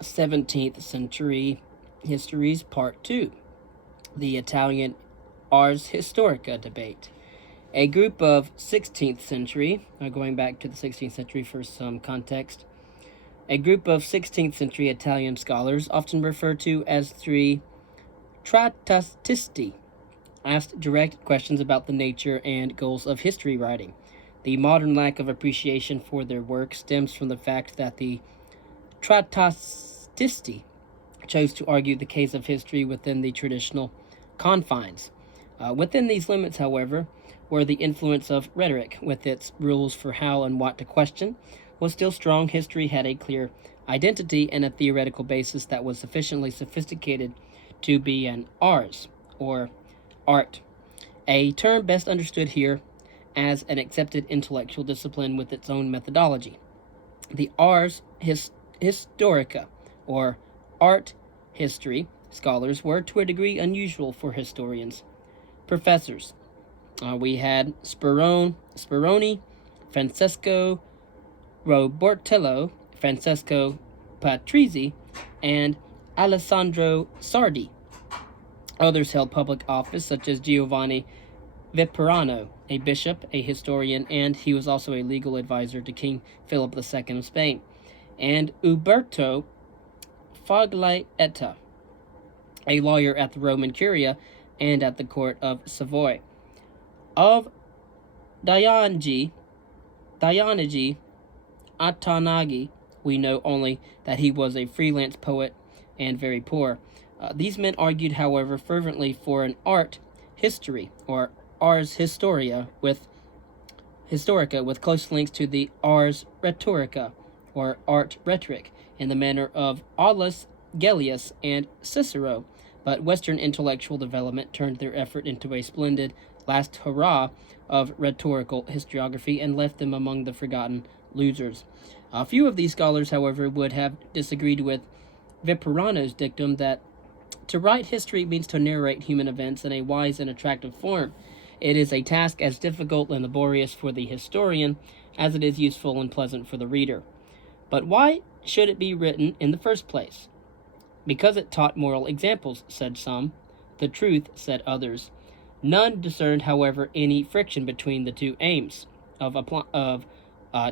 17th Century Histories Part 2, the Italian Ars Historica debate. A group of 16th century, going back to the 16th century for some context, a group of 16th century Italian scholars, often referred to as three Trattatisti, asked direct questions about the nature and goals of history writing. The modern lack of appreciation for their work stems from the fact that the Trattatisti chose to argue the case of history within the traditional confines. Within these limits, however, where the influence of rhetoric, with its rules for how and what to question, was still strong, history had a clear identity and a theoretical basis that was sufficiently sophisticated to be an ars, or art, a term best understood here as an accepted intellectual discipline with its own methodology. The ars historica, or art history, scholars were to a degree unusual for historians. Professors. We had Speroni, Francesco Robertello, Francesco Patrizzi, and Alessandro Sardi. Others held public office, such as Giovanni Viperano, a bishop, a historian, and he was also a legal advisor to King Philip II of Spain, and Uberto Foglietta, a lawyer at the Roman Curia and at the court of Savoy. Of Dionigi Atanagi, we know only that he was a freelance poet and very poor. These men argued, however, fervently for an art history, or ars historica, with close links to the ars rhetorica, or art rhetoric, in the manner of Aulus Gellius and Cicero. But Western intellectual development turned their effort into a splendid last hurrah of rhetorical historiography and left them among the forgotten losers. A few of these scholars, however, would have disagreed with Viperano's dictum that to write history means to narrate human events in a wise and attractive form. It is a task as difficult and laborious for the historian as it is useful and pleasant for the reader. But why should it be written in the first place? Because it taught moral examples, said some. The truth, said others. None discerned, however, any friction between the two aims of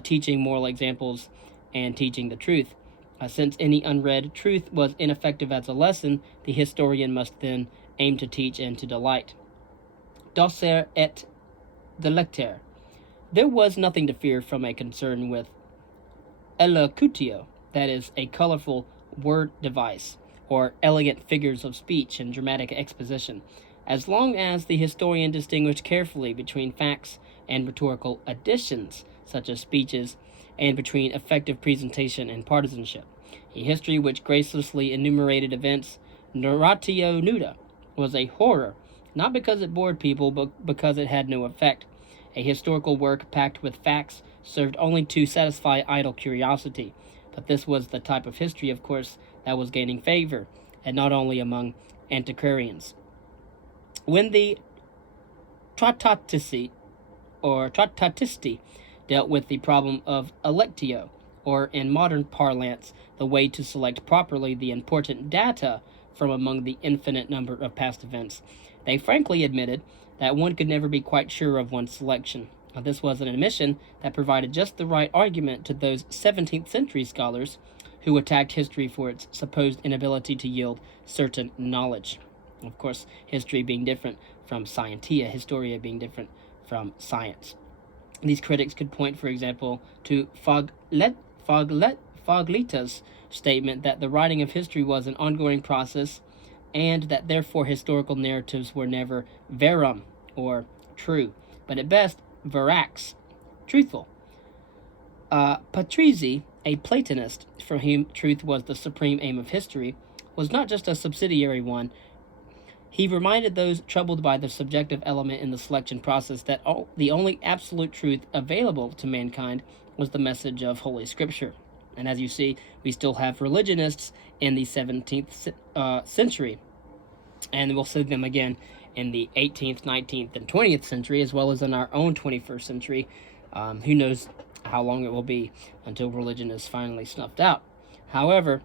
teaching moral examples and teaching the truth. Since any unread truth was ineffective as a lesson, the historian must then aim to teach and to delight. Docere et delectere. There was nothing to fear from a concern with elocutio, that is, a colorful word device, or elegant figures of speech and dramatic exposition, as long as the historian distinguished carefully between facts and rhetorical additions, such as speeches, and between effective presentation and partisanship. A history which gracelessly enumerated events, narratio nuda, was a horror, not because it bored people, but because it had no effect. A historical work packed with facts served only to satisfy idle curiosity. But this was the type of history, of course, that was gaining favor, and not only among antiquarians. When the Trattatisti dealt with the problem of electio, or in modern parlance, the way to select properly the important data from among the infinite number of past events, they frankly admitted that one could never be quite sure of one's selection. This was an admission that provided just the right argument to those 17th century scholars who attacked history for its supposed inability to yield certain knowledge. Of course, history being different from scientia, historia being different from science. These critics could point, for example, to Foglitta's statement that the writing of history was an ongoing process and that therefore historical narratives were never verum, or true, but at best verax, truthful. Patrizzi, a Platonist for whom truth was the supreme aim of history, was not just a subsidiary one. He reminded those troubled by the subjective element in the selection process that the only absolute truth available to mankind was the message of Holy Scripture. And as you see, we still have religionists in the 17th century, and we'll see them again in the 18th, 19th, and 20th century, as well as in our own 21st century. Who knows how long it will be until religion is finally snuffed out. However,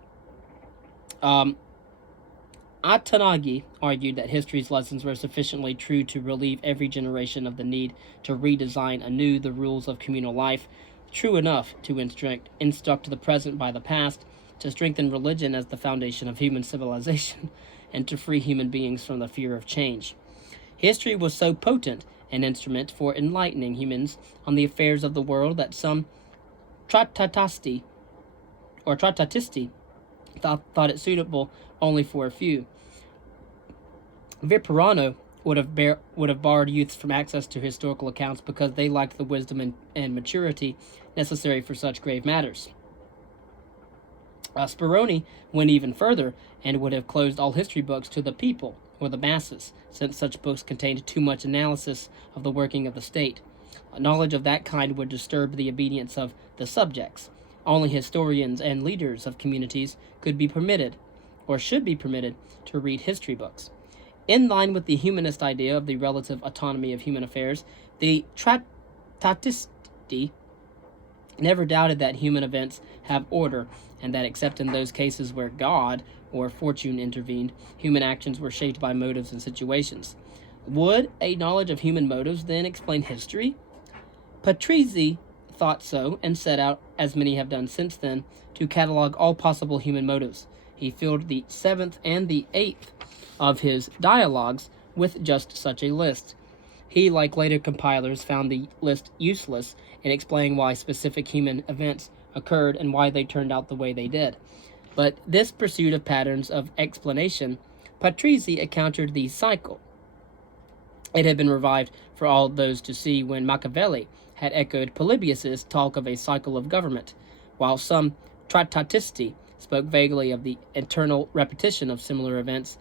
Atanagi argued that history's lessons were sufficiently true to relieve every generation of the need to redesign anew the rules of communal life, true enough to instruct the present by the past, to strengthen religion as the foundation of human civilization, and to free human beings from the fear of change. History was so potent an instrument for enlightening humans on the affairs of the world that some Tratatisti thought it suitable only for a few. Viperano would have barred youths from access to historical accounts because they lacked the wisdom and maturity necessary for such grave matters. Speroni went even further and would have closed all history books to the people, or the masses, since such books contained too much analysis of the working of the state. Knowledge of that kind would disturb the obedience of the subjects. Only historians and leaders of communities could be permitted, or should be permitted, to read history books. In line with the humanist idea of the relative autonomy of human affairs, the Trattatisti never doubted that human events have order, and that except in those cases where God or fortune intervened, human actions were shaped by motives and situations. Would a knowledge of human motives then explain history? Patrizzi thought so, and set out, as many have done since then, to catalog all possible human motives. He filled the 7th and the 8th of his dialogues with just such a list. He, like later compilers, found the list useless in explaining why specific human events occurred and why they turned out the way they did. But this pursuit of patterns of explanation, Patrizzi encountered the cycle. It had been revived for all those to see when Machiavelli had echoed Polybius's talk of a cycle of government, while some Trattatisti spoke vaguely of the eternal repetition of similar events.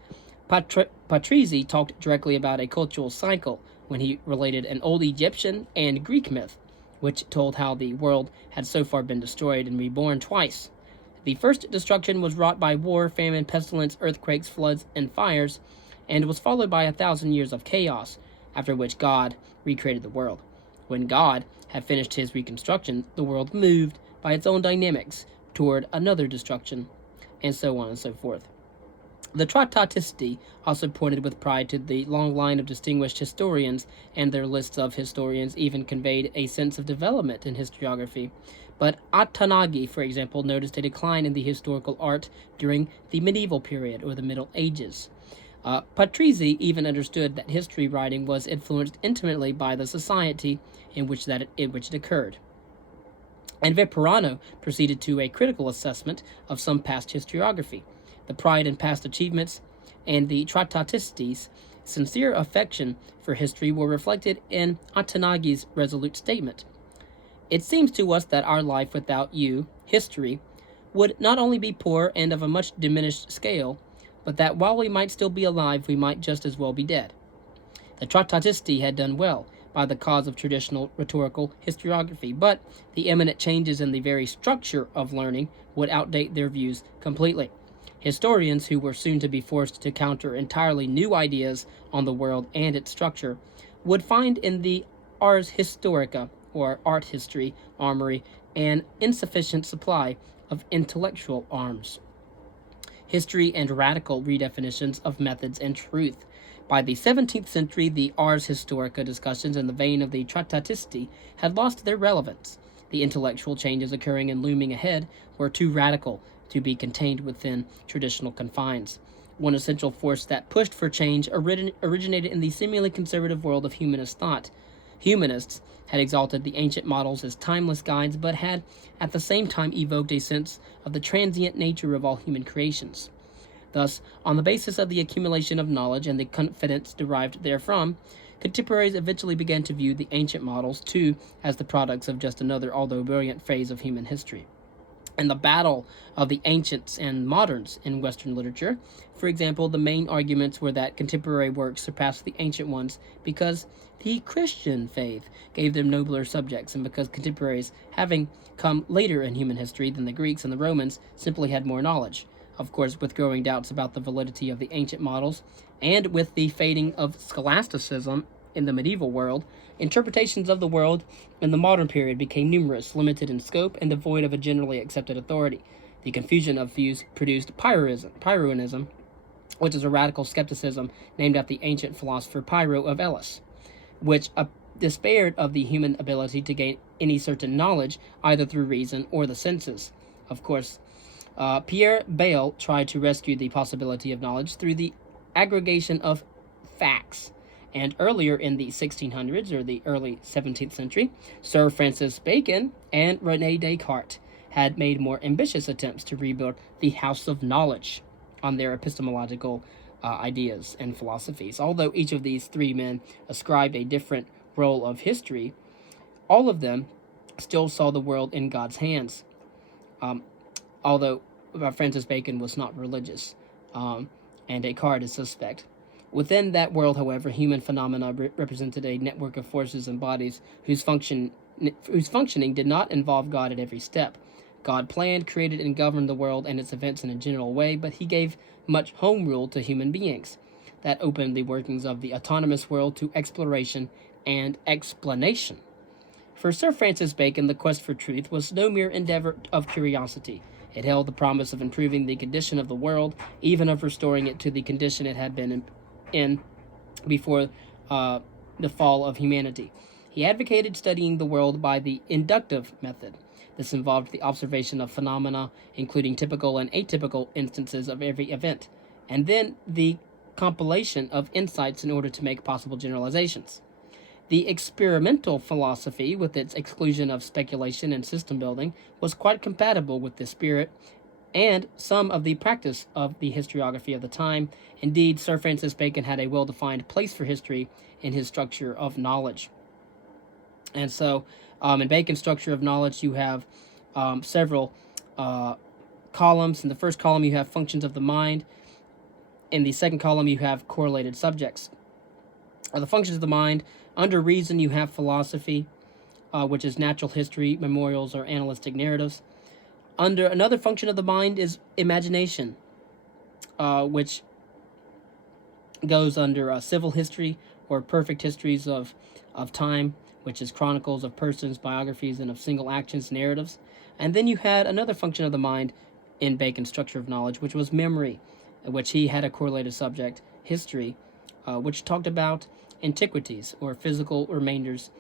Patrizzi talked directly about a cultural cycle when he related an old Egyptian and Greek myth, which told how the world had so far been destroyed and reborn twice. The first destruction was wrought by war, famine, pestilence, earthquakes, floods, and fires, and was followed by 1,000 years of chaos, after which God recreated the world. When God had finished his reconstruction, the world moved by its own dynamics toward another destruction, and so on and so forth. The Trattatisti also pointed with pride to the long line of distinguished historians, and their lists of historians even conveyed a sense of development in historiography. But Atanagi, for example, noticed a decline in the historical art during the medieval period, or the Middle Ages. Patrizzi even understood that history writing was influenced intimately by the society in which it occurred. And Viperano proceeded to a critical assessment of some past historiography. The pride in past achievements and the Trattatisti's sincere affection for history were reflected in Atanagi's resolute statement. It seems to us that our life without you, history, would not only be poor and of a much diminished scale, but that while we might still be alive, we might just as well be dead. The Trattatisti had done well by the cause of traditional rhetorical historiography, but the imminent changes in the very structure of learning would outdate their views completely. Historians, who were soon to be forced to counter entirely new ideas on the world and its structure, would find in the ars historica, or art history, armory, an insufficient supply of intellectual arms. History and radical redefinitions of methods and truth. By the 17th century, the ars historica discussions in the vein of the Trattatisti had lost their relevance. The intellectual changes occurring and looming ahead were too radical to be contained within traditional confines. One essential force that pushed for change originated in the seemingly conservative world of humanist thought. Humanists had exalted the ancient models as timeless guides, but had at the same time evoked a sense of the transient nature of all human creations. Thus, on the basis of the accumulation of knowledge and the confidence derived therefrom, contemporaries eventually began to view the ancient models, too, as the products of just another, although brilliant, phase of human history. And the battle of the ancients and moderns in Western literature, for example, the main arguments were that contemporary works surpassed the ancient ones because the Christian faith gave them nobler subjects, and because contemporaries, having come later in human history than the Greeks and the Romans, simply had more knowledge. Of course, with growing doubts about the validity of the ancient models, and with the fading of scholasticism in the medieval world, interpretations of the world in the modern period became numerous, limited in scope, and devoid of a generally accepted authority. The confusion of views produced Pyrrhonism, which is a radical skepticism named after the ancient philosopher Pyrrho of Elis, which despaired of the human ability to gain any certain knowledge either through reason or the senses. Of course, Pierre Bayle tried to rescue the possibility of knowledge through the aggregation of facts. And earlier in the 1600s or the early 17th century, Sir Francis Bacon and René Descartes had made more ambitious attempts to rebuild the house of knowledge on their epistemological ideas and philosophies. Although each of these three men ascribed a different role of history, all of them still saw the world in God's hands. Although Francis Bacon was not religious, and Descartes is suspect. Within that world, however, human phenomena represented a network of forces and bodies whose functioning did not involve God at every step. God planned, created, and governed the world and its events in a general way, but he gave much home rule to human beings. That opened the workings of the autonomous world to exploration and explanation. For Sir Francis Bacon, the quest for truth was no mere endeavor of curiosity. It held the promise of improving the condition of the world, even of restoring it to the condition it had been in before the fall of humanity. He advocated studying the world by the inductive method. This involved the observation of phenomena, including typical and atypical instances of every event, and then the compilation of insights in order to make possible generalizations. The experimental philosophy, with its exclusion of speculation and system building, was quite compatible with the spirit and some of the practice of the historiography of the time. Indeed, Sir Francis Bacon had a well-defined place for history in his structure of knowledge. And so, in Bacon's structure of knowledge, you have several columns. In the first column, you have functions of the mind. In the second column, you have correlated subjects. The functions of the mind, under reason, you have philosophy, which is natural history, memorials, or analytic narratives. Under another function of the mind is imagination, which goes under civil history or perfect histories of time, which is chronicles of persons, biographies, and of single actions, narratives. And then you had another function of the mind in Bacon's structure of knowledge, which was memory, which he had a correlated subject, history, which talked about antiquities or physical remainders,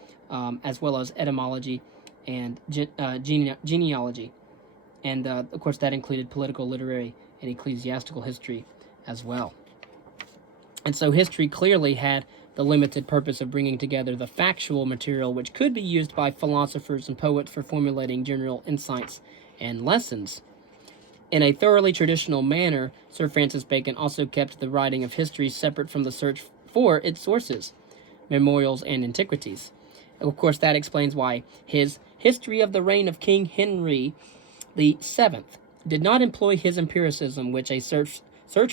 as well as etymology and genealogy. And, of course, that included political, literary, and ecclesiastical history as well. And so history clearly had the limited purpose of bringing together the factual material which could be used by philosophers and poets for formulating general insights and lessons. In a thoroughly traditional manner, Sir Francis Bacon also kept the writing of history separate from the search for its sources, memorials, and antiquities. Of course, that explains why his History of the Reign of King Henry the Seventh did not employ his empiricism, which a search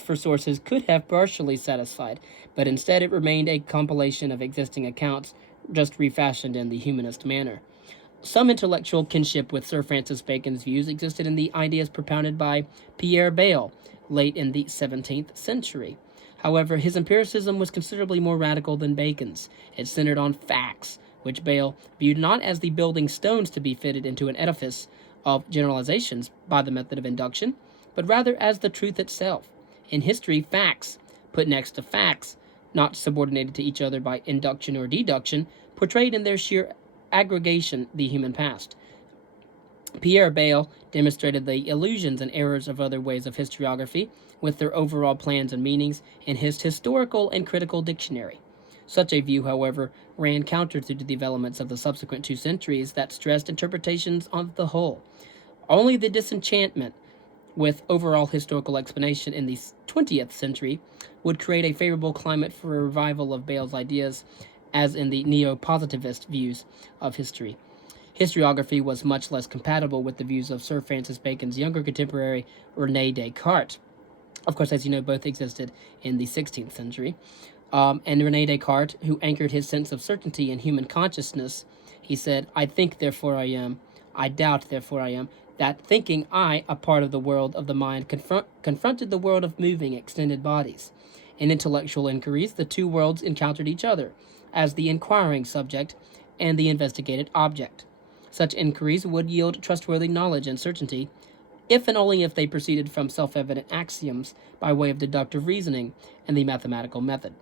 for sources could have partially satisfied, but instead it remained a compilation of existing accounts, just refashioned in the humanist manner. Some intellectual kinship with Sir Francis Bacon's views existed in the ideas propounded by Pierre Bayle, late in the 17th century. However, his empiricism was considerably more radical than Bacon's. It centered on facts, which Bayle viewed not as the building stones to be fitted into an edifice of generalizations by the method of induction, but rather as the truth itself. In history, facts, put next to facts, not subordinated to each other by induction or deduction, portrayed in their sheer aggregation the human past. Pierre Bayle demonstrated the illusions and errors of other ways of historiography with their overall plans and meanings in his Historical and Critical Dictionary. Such a view, however, ran counter to the developments of the subsequent 2 centuries that stressed interpretations on the whole. Only the disenchantment with overall historical explanation in the 20th century would create a favorable climate for a revival of Bayle's ideas, as in the neo-positivist views of history. Historiography was much less compatible with the views of Sir Francis Bacon's younger contemporary, René Descartes. Of course, as you know, both existed in the 16th century. And René Descartes, who anchored his sense of certainty in human consciousness, he said, "I think, therefore I am. I doubt, therefore I am." That thinking I, a part of the world of the mind, confronted the world of moving, extended bodies. In intellectual inquiries, the two worlds encountered each other, as the inquiring subject and the investigated object. Such inquiries would yield trustworthy knowledge and certainty if and only if they proceeded from self-evident axioms by way of deductive reasoning and the mathematical method.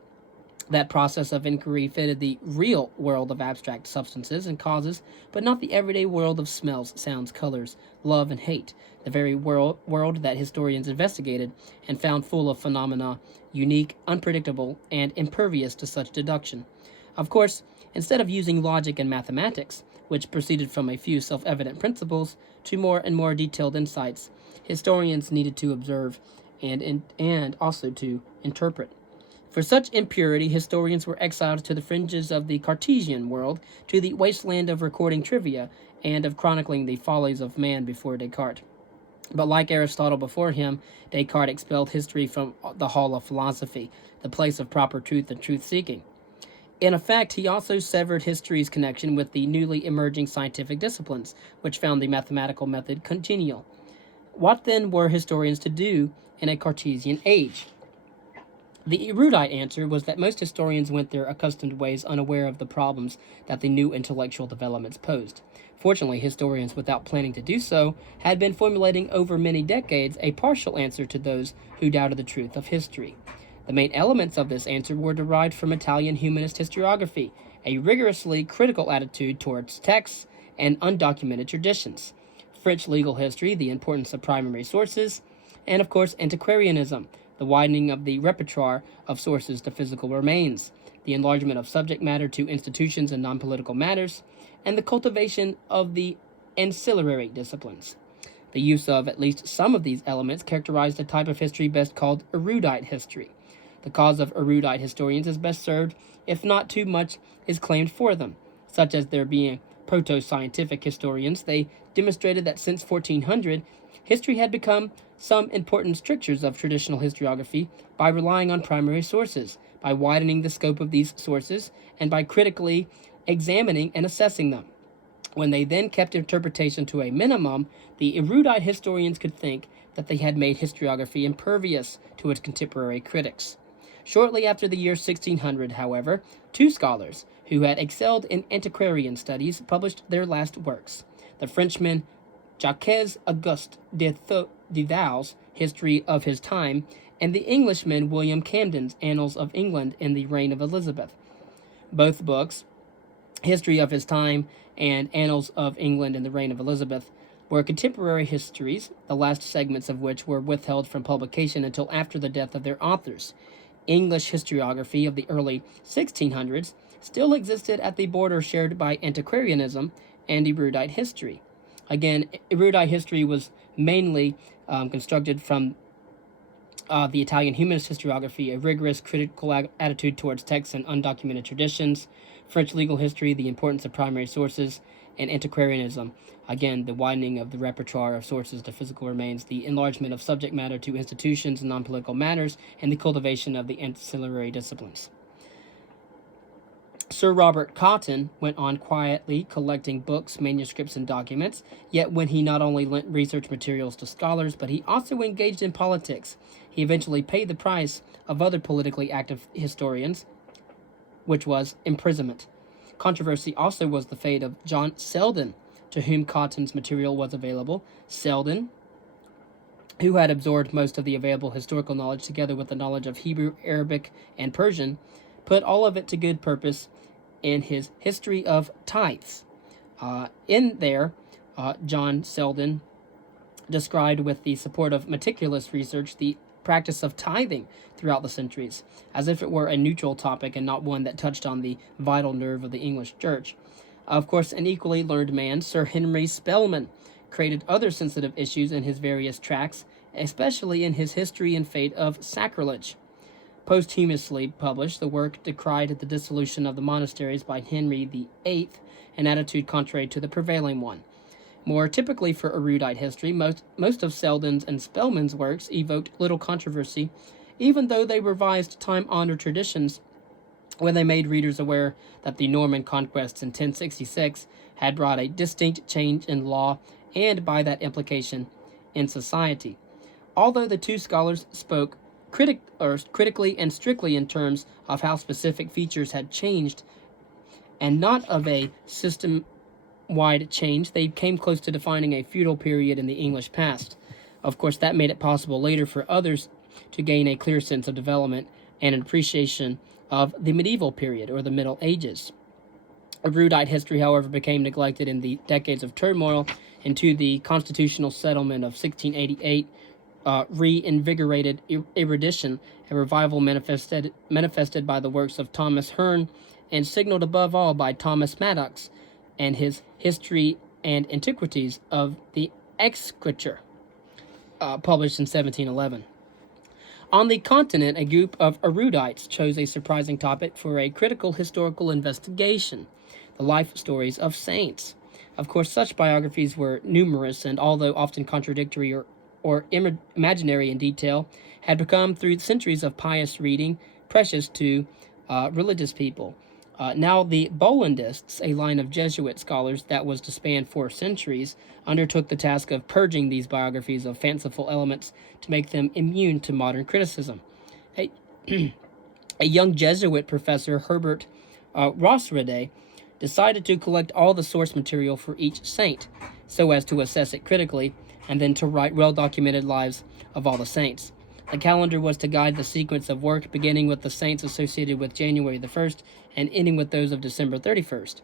That process of inquiry fitted the real world of abstract substances and causes, but not the everyday world of smells, sounds, colors, love, and hate, the very world that historians investigated and found full of phenomena unique, unpredictable, and impervious to such deduction. Of course, instead of using logic and mathematics, which proceeded from a few self-evident principles, to more and more detailed insights, historians needed to observe and also to interpret. For such impurity, historians were exiled to the fringes of the Cartesian world, to the wasteland of recording trivia and of chronicling the follies of man before Descartes. But like Aristotle before him, Descartes expelled history from the hall of philosophy, the place of proper truth and truth-seeking. In effect, he also severed history's connection with the newly emerging scientific disciplines, which found the mathematical method congenial. What then were historians to do in a Cartesian age? The erudite answer was that most historians went their accustomed ways unaware of the problems that the new intellectual developments posed. Fortunately, historians, without planning to do so, had been formulating over many decades a partial answer to those who doubted the truth of history. The main elements of this answer were derived from Italian humanist historiography, a rigorously critical attitude towards texts and undocumented traditions, French legal history, the importance of primary sources, and of course antiquarianism, the widening of the repertoire of sources to physical remains, the enlargement of subject matter to institutions and non-political matters, and the cultivation of the ancillary disciplines. The use of at least some of these elements characterized a type of history best called erudite history. The cause of erudite historians is best served if not too much is claimed for them, such as their being proto-scientific historians. They demonstrated that since 1400, history had become some important strictures of traditional historiography by relying on primary sources, by widening the scope of these sources, and by critically examining and assessing them. When they then kept interpretation to a minimum, the erudite historians could think that they had made historiography impervious to its contemporary critics. Shortly after the year 1600, however, two scholars who had excelled in antiquarian studies published their last works. The Frenchman Jacques Auguste de Thou's History of his Time, and the Englishman William Camden's Annals of England in the Reign of Elizabeth. Both books, History of his Time and Annals of England in the Reign of Elizabeth, were contemporary histories, the last segments of which were withheld from publication until after the death of their authors. English historiography of the early 1600s still existed at the border shared by antiquarianism and erudite history. Again, erudite history was mainly constructed from the Italian humanist historiography, a rigorous critical attitude towards texts and undocumented traditions, French legal history, the importance of primary sources, and antiquarianism, again, the widening of the repertoire of sources to physical remains, the enlargement of subject matter to institutions and non-political matters, and the cultivation of the ancillary disciplines. Sir Robert Cotton went on quietly collecting books, manuscripts, and documents, yet when he not only lent research materials to scholars, but he also engaged in politics. He eventually paid the price of other politically active historians, which was imprisonment. Controversy also was the fate of John Selden, to whom Cotton's material was available. Selden, who had absorbed most of the available historical knowledge together with the knowledge of Hebrew, Arabic, and Persian, put all of it to good purpose in his History of Tithes. In there, John Selden described with the support of meticulous research the practice of tithing throughout the centuries, as if it were a neutral topic and not one that touched on the vital nerve of the English church. Of course, an equally learned man, Sir Henry Spelman, created other sensitive issues in his various tracts, especially in his History and Fate of Sacrilege. Posthumously published, the work decried the dissolution of the monasteries by Henry VIII, an attitude contrary to the prevailing one. More typically for erudite history, most of Selden's and Spellman's works evoked little controversy, even though they revised time-honored traditions when they made readers aware that the Norman conquests in 1066 had brought a distinct change in law and, by that implication, in society. Although the two scholars spoke critically and strictly in terms of how specific features had changed, and not of a system-wide change, they came close to defining a feudal period in the English past. Of course, that made it possible later for others to gain a clear sense of development and an appreciation of the medieval period or the Middle Ages. Erudite history, however, became neglected in the decades of turmoil into the constitutional settlement of 1688. Reinvigorated erudition, a revival manifested by the works of Thomas Hearne, and signaled above all by Thomas Maddox and his History and Antiquities of the Exchequer, published in 1711. On the continent, a group of erudites chose a surprising topic for a critical historical investigation: the life stories of saints. Of course, such biographies were numerous, and although often contradictory or imaginary in detail, had become, through centuries of pious reading, precious to religious people. Now the Bollandists, a line of Jesuit scholars that was to span 4 centuries, undertook the task of purging these biographies of fanciful elements to make them immune to modern criticism. A, a young Jesuit professor, Herbert Rossrede, decided to collect all the source material for each saint, so as to assess it critically, and then to write well-documented lives of all the saints. The calendar was to guide the sequence of work, beginning with the saints associated with January the 1st and ending with those of December 31st.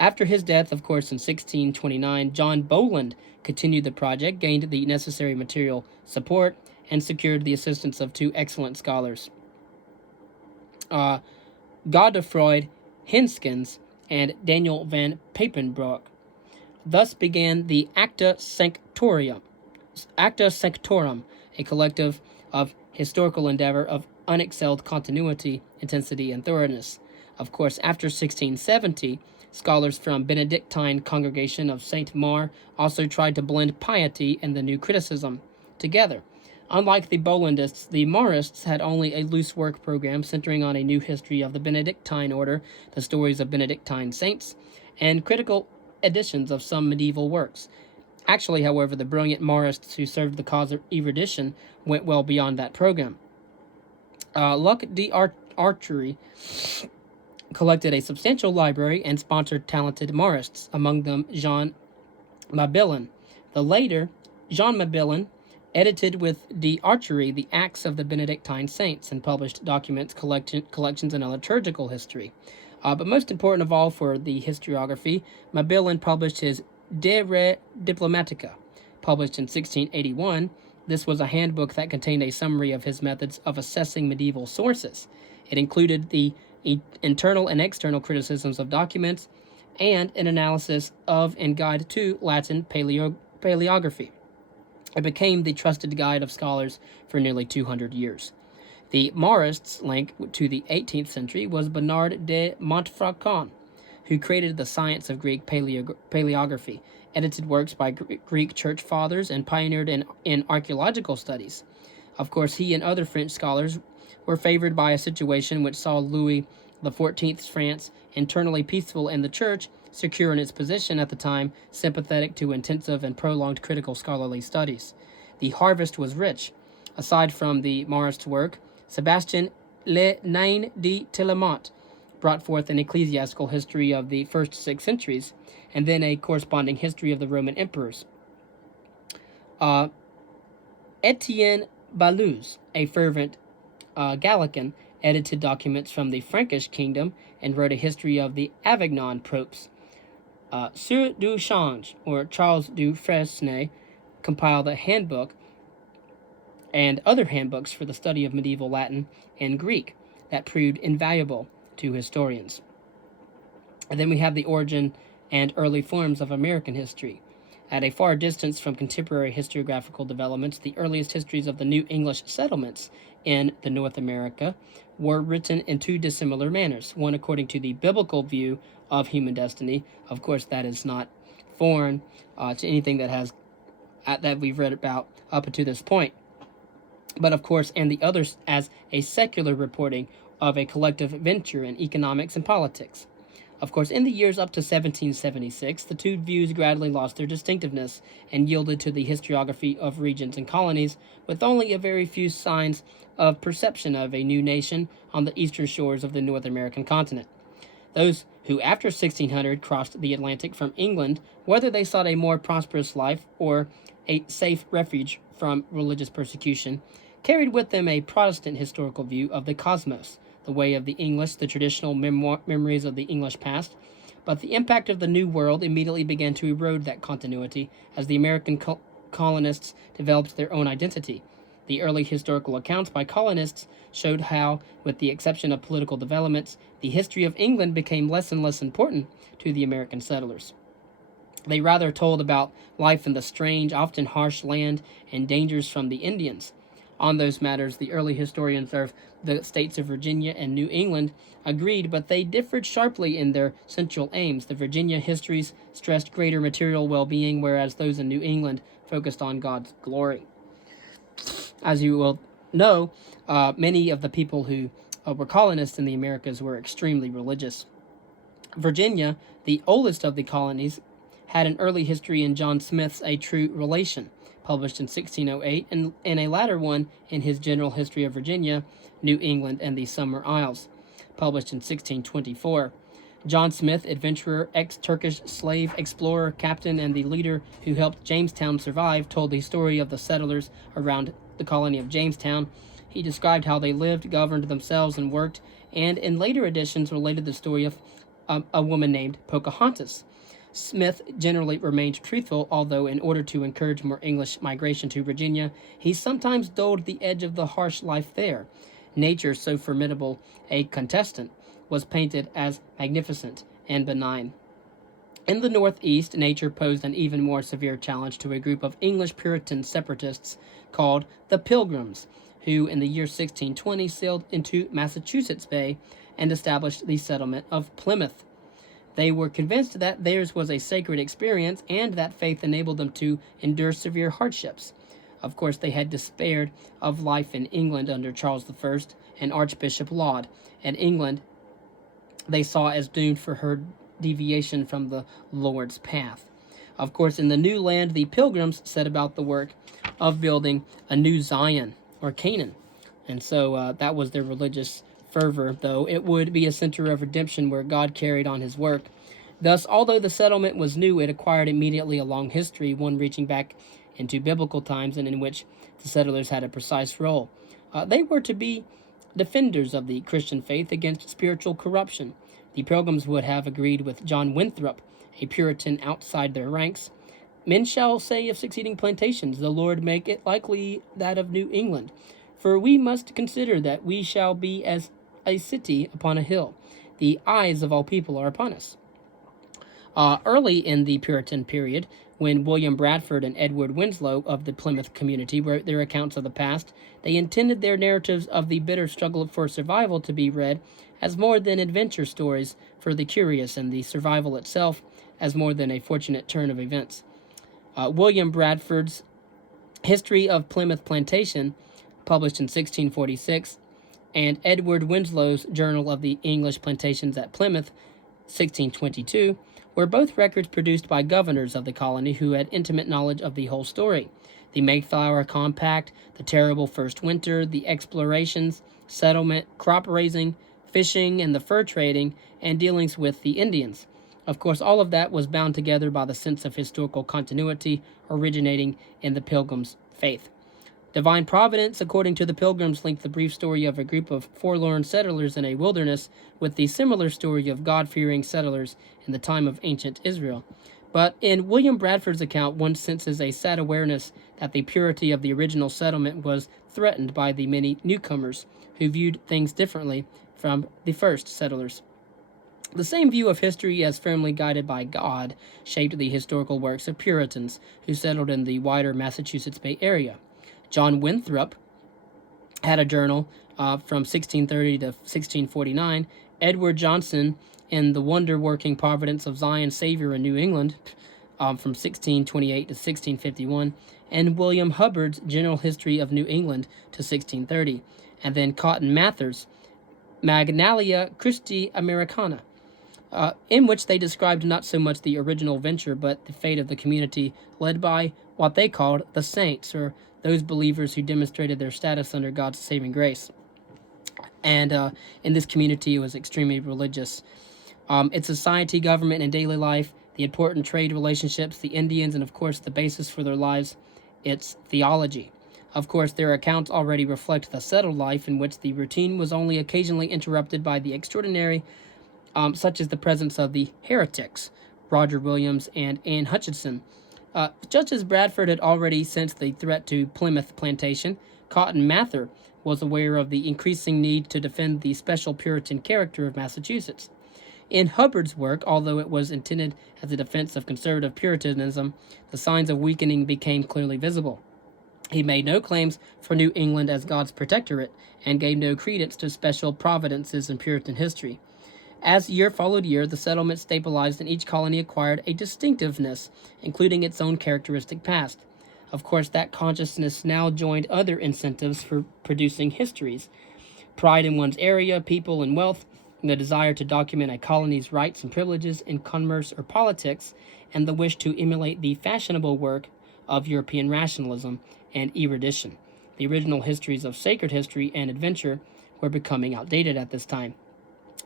After his death, of course, in 1629, John Bolland continued the project, gained the necessary material support, and secured the assistance of 2 excellent scholars, Godefroy Henskens and Daniel van Papenbroek. Thus began the Acta Sanctorum, a collective of historical endeavor of unexcelled continuity, intensity, and thoroughness. Of course, after 1670, scholars from Benedictine congregation of Saint Mar also tried to blend piety and the new criticism together. Unlike the Bollandists, the Marists had only a loose work program centering on a new history of the Benedictine order, the stories of Benedictine saints, and critical editions of some medieval works. Actually, however, the brilliant Marists who served the cause of erudition went well beyond that program. Luc d'Archery collected a substantial library and sponsored talented Marists, among them Jean Mabillon. The later, Jean Mabillon, edited with d'Archery the Acts of the Benedictine Saints and published documents, collections, and a liturgical history. But most important of all for the historiography, Mabillon published his De Re Diplomatica, published in 1681. This was a handbook that contained a summary of his methods of assessing medieval sources. It included the internal and external criticisms of documents and an analysis of and guide to Latin paleography. It became the trusted guide of scholars for nearly 200 years. The Marists' link to the 18th century was Bernard de Montfaucon, who created the science of Greek paleography, edited works by Greek church fathers, and pioneered in archaeological studies. Of course, he and other French scholars were favored by a situation which saw Louis XIV's France, internally peaceful, and the church, secure in its position at the time, sympathetic to intensive and prolonged critical scholarly studies. The harvest was rich. Aside from the Marist work, Sebastien Le Nain de Tillemont brought forth an ecclesiastical history of the first 6 centuries, and then a corresponding history of the Roman emperors. Etienne Balouse, a fervent Gallican, edited documents from the Frankish kingdom and wrote a history of the Avignon popes. Sieur du Change, or Charles du Fresnay, compiled a handbook and other handbooks for the study of medieval Latin and Greek that proved invaluable to historians. And then we have the origin and early forms of American history. At a far distance from contemporary historiographical developments, the earliest histories of the New English settlements in the North America were written in 2 dissimilar manners. One according to the biblical view of human destiny. Of course, that is not foreign to anything that we've read about up until this point. But of course, and the others as a secular reporting of a collective venture in economics and politics. Of course, in the years up to 1776, the 2 views gradually lost their distinctiveness and yielded to the historiography of regions and colonies, with only a very few signs of perception of a new nation on the eastern shores of the North American continent. Those who after 1600 crossed the Atlantic from England, whether they sought a more prosperous life or a safe refuge from religious persecution, carried with them a Protestant historical view of the cosmos, the way of the English, the traditional memories of the English past. But the impact of the New World immediately began to erode that continuity as the American colonists developed their own identity. The early historical accounts by colonists showed how, with the exception of political developments, the history of England became less and less important to the American settlers. They rather told about life in the strange, often harsh land and dangers from the Indians. On those matters, the early historians of the states of Virginia and New England agreed, but they differed sharply in their central aims. The Virginia histories stressed greater material well-being, whereas those in New England focused on God's glory. As you will know, many of the people who were colonists in the Americas were extremely religious. Virginia, the oldest of the colonies, had an early history in John Smith's A True Relation, published in 1608, and a latter one in his General History of Virginia, New England, and the Summer Isles, published in 1624. John Smith, adventurer, ex-Turkish slave explorer, captain, and the leader who helped Jamestown survive, told the story of the settlers around the colony of Jamestown. He described how they lived, governed themselves, and worked, and in later editions related the story of a woman named Pocahontas. Smith generally remained truthful, although in order to encourage more English migration to Virginia, he sometimes dulled the edge of the harsh life there. Nature, so formidable a contestant, was painted as magnificent and benign. In the Northeast, nature posed an even more severe challenge to a group of English Puritan separatists called the Pilgrims, who in the year 1620 sailed into Massachusetts Bay and established the settlement of Plymouth. They were convinced that theirs was a sacred experience and that faith enabled them to endure severe hardships. Of course, they had despaired of life in England under Charles I and Archbishop Laud, and England they saw as doomed for her deviation from the Lord's path. Of course, in the new land, the Pilgrims set about the work of building a new Zion, or Canaan. And so that was their religious fervor, though it would be a center of redemption where God carried on his work. Thus, although the settlement was new, it acquired immediately a long history, one reaching back into biblical times and in which the settlers had a precise role. They were to be defenders of the Christian faith against spiritual corruption. The Pilgrims would have agreed with John Winthrop, a Puritan outside their ranks. Men shall say of succeeding plantations, the Lord make it likely that of New England. For we must consider that we shall be as a city upon a hill. The eyes of all people are upon us. Early in the Puritan period, when William Bradford and Edward Winslow of the Plymouth community wrote their accounts of the past, they intended their narratives of the bitter struggle for survival to be read as more than adventure stories for the curious, and the survival itself as more than a fortunate turn of events. William Bradford's History of Plymouth Plantation, published in 1646, and Edward Winslow's Journal of the English Plantations at Plymouth, 1622, were both records produced by governors of the colony who had intimate knowledge of the whole story. The Mayflower Compact, the terrible first winter, the explorations, settlement, crop raising, fishing, and the fur trading, and dealings with the Indians. Of course, all of that was bound together by the sense of historical continuity originating in the Pilgrims' faith. Divine providence, according to the Pilgrims, linked the brief story of a group of forlorn settlers in a wilderness with the similar story of God-fearing settlers in the time of ancient Israel. But in William Bradford's account, one senses a sad awareness that the purity of the original settlement was threatened by the many newcomers who viewed things differently from the first settlers. The same view of history as firmly guided by God shaped the historical works of Puritans who settled in the wider Massachusetts Bay Area. John Winthrop had a journal from 1630 to 1649. Edward Johnson in The Wonder-Working Providence of Zion's Savior in New England from 1628 to 1651. And William Hubbard's General History of New England to 1630. And then Cotton Mather's Magnalia Christi Americana, in which they described not so much the original venture, but the fate of the community led by what they called the saints, or those believers who demonstrated their status under God's saving grace. And in this community, it was extremely religious. Its society, government, and daily life, the important trade relationships, the Indians, and of course the basis for their lives, its theology. Of course, their accounts already reflect the settled life in which the routine was only occasionally interrupted by the extraordinary, such as the presence of the heretics, Roger Williams and Anne Hutchinson. Just as Bradford had already sensed the threat to Plymouth Plantation, Cotton Mather was aware of the increasing need to defend the special Puritan character of Massachusetts. In Hubbard's work, although it was intended as a defense of conservative Puritanism, the signs of weakening became clearly visible. He made no claims for New England as God's protectorate, and gave no credence to special providences in Puritan history. As year followed year, the settlement stabilized and each colony acquired a distinctiveness, including its own characteristic past. Of course, that consciousness now joined other incentives for producing histories: pride in one's area, people, and wealth, and the desire to document a colony's rights and privileges in commerce or politics, and the wish to emulate the fashionable work of European rationalism and erudition. The original histories of sacred history and adventure were becoming outdated at this time.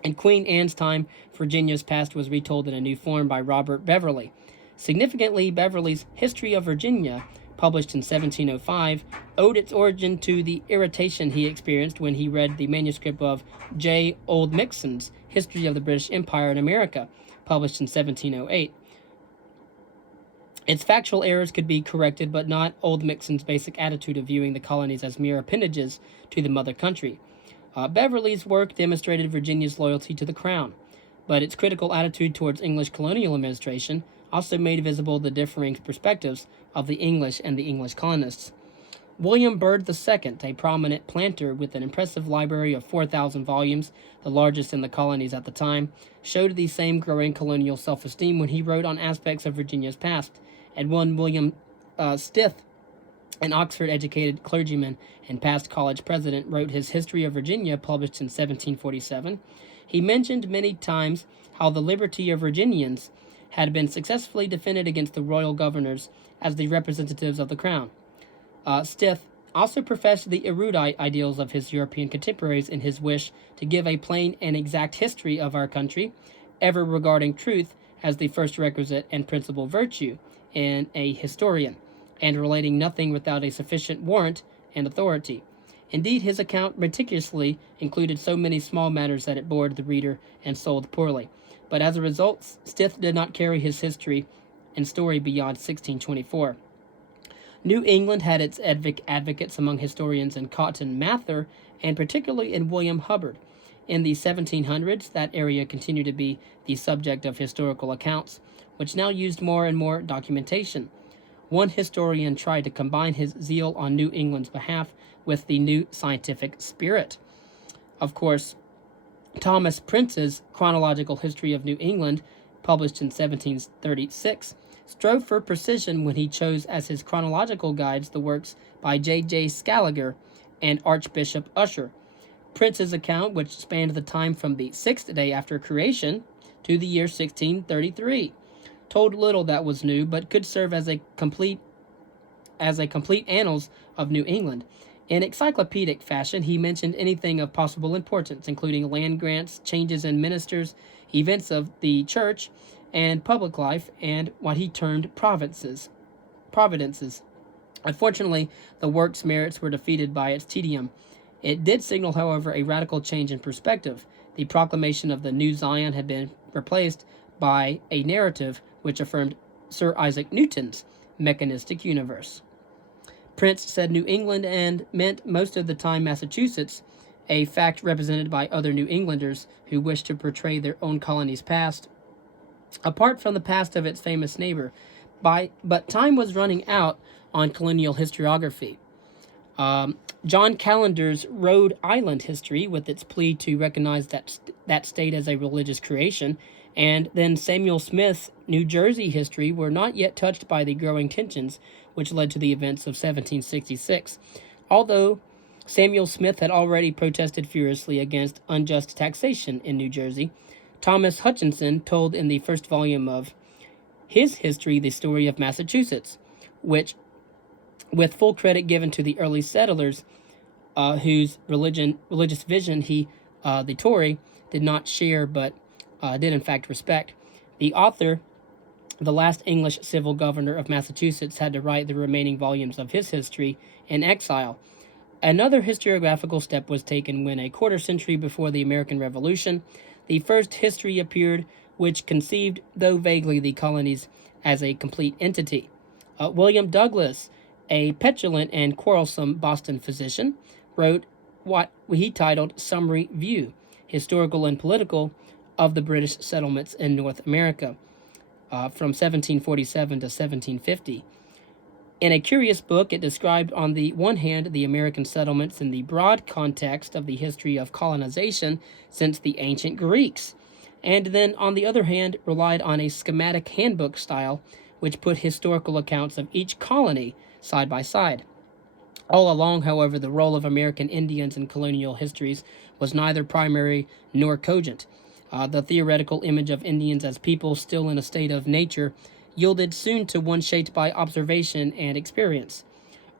In Queen Anne's time, Virginia's past was retold in a new form by Robert Beverley. Significantly, Beverley's History of Virginia, published in 1705, owed its origin to the irritation he experienced when he read the manuscript of J. Oldmixon's History of the British Empire in America, published in 1708. Its factual errors could be corrected, but not Oldmixon's basic attitude of viewing the colonies as mere appendages to the mother country. Beverley's work demonstrated Virginia's loyalty to the crown, but its critical attitude towards English colonial administration also made visible the differing perspectives of the English and the English colonists. William Byrd II, a prominent planter with an impressive library of 4,000 volumes, the largest in the colonies at the time, showed the same growing colonial self-esteem when he wrote on aspects of Virginia's past. And one William Stith, an Oxford-educated clergyman and past college president, wrote his History of Virginia, published in 1747. He mentioned many times how the liberty of Virginians had been successfully defended against the royal governors as the representatives of the crown. Stith also professed the erudite ideals of his European contemporaries in his wish to give a plain and exact history of our country, ever regarding truth as the first requisite and principal virtue in a historian, and relating nothing without a sufficient warrant and authority. Indeed, his account meticulously included so many small matters that it bored the reader and sold poorly. But as a result, Stith did not carry his history and story beyond 1624. New England had its advocates among historians in Cotton Mather, and particularly in William Hubbard. In the 1700s, that area continued to be the subject of historical accounts, which now used more and more documentation. One historian tried to combine his zeal on New England's behalf with the new scientific spirit. Of course, Thomas Prince's Chronological History of New England, published in 1736, strove for precision when he chose as his chronological guides the works by J. Scaliger and Archbishop Usher. Prince's account, which spanned the time from the 6th day after creation to the year 1633, told little that was new, but could serve as a complete annals of New England. In encyclopedic fashion, he mentioned anything of possible importance, including land grants, changes in ministers, events of the church and public life, and what he termed providences. Unfortunately, the work's merits were defeated by its tedium. It did signal, however, a radical change in perspective. The proclamation of the New Zion had been replaced by a narrative which affirmed Sir Isaac Newton's mechanistic universe. Prince said New England and meant most of the time Massachusetts, a fact represented by other New Englanders who wished to portray their own colony's past, apart from the past of its famous neighbor. But time was running out on colonial historiography. John Calendar's Rhode Island history, with its plea to recognize that state as a religious creation, and then Samuel Smith's New Jersey history were not yet touched by the growing tensions which led to the events of 1766. Although Samuel Smith had already protested furiously against unjust taxation in New Jersey, Thomas Hutchinson told in the first volume of his history the story of Massachusetts, which, with full credit given to the early settlers, whose religious vision he, the Tory, did not share, but did in fact respect. The author, the last English civil governor of Massachusetts, had to write the remaining volumes of his history in exile. Another historiographical step was taken when, a quarter century before the American Revolution, the first history appeared, which conceived, though vaguely, the colonies as a complete entity. William Douglas, a petulant and quarrelsome Boston physician, wrote what he titled Summary View, Historical and Political, of the British Settlements in North America, from 1747 to 1750. In a curious book, it described, on the one hand, the American settlements in the broad context of the history of colonization since the ancient Greeks, and then, on the other hand, relied on a schematic handbook style which put historical accounts of each colony side by side. All along, however, the role of American Indians in colonial histories was neither primary nor cogent. The theoretical image of Indians as people still in a state of nature yielded soon to one shaped by observation and experience.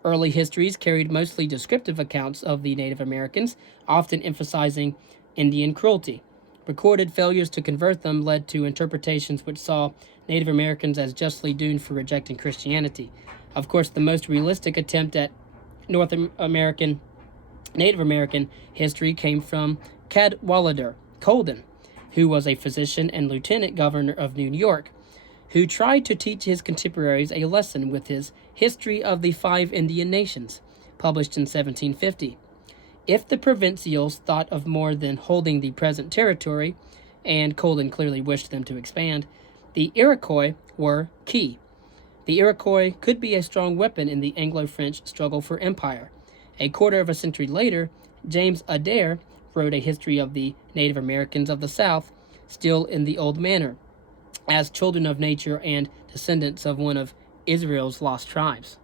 Early histories carried mostly descriptive accounts of the Native Americans, often emphasizing Indian cruelty. Recorded failures to convert them led to interpretations which saw Native Americans as justly doomed for rejecting Christianity. Of course, the most realistic attempt at Native American history came from Cadwallader Colden, who was a physician and lieutenant governor of New York, who tried to teach his contemporaries a lesson with his History of the Five Indian Nations, published in 1750. If the provincials thought of more than holding the present territory, and Colden clearly wished them to expand, the Iroquois were key. The Iroquois could be a strong weapon in the Anglo-French struggle for empire. A quarter of a century later, James Adair wrote a history of the Native Americans of the South, still in the old manner, as children of nature and descendants of one of Israel's lost tribes.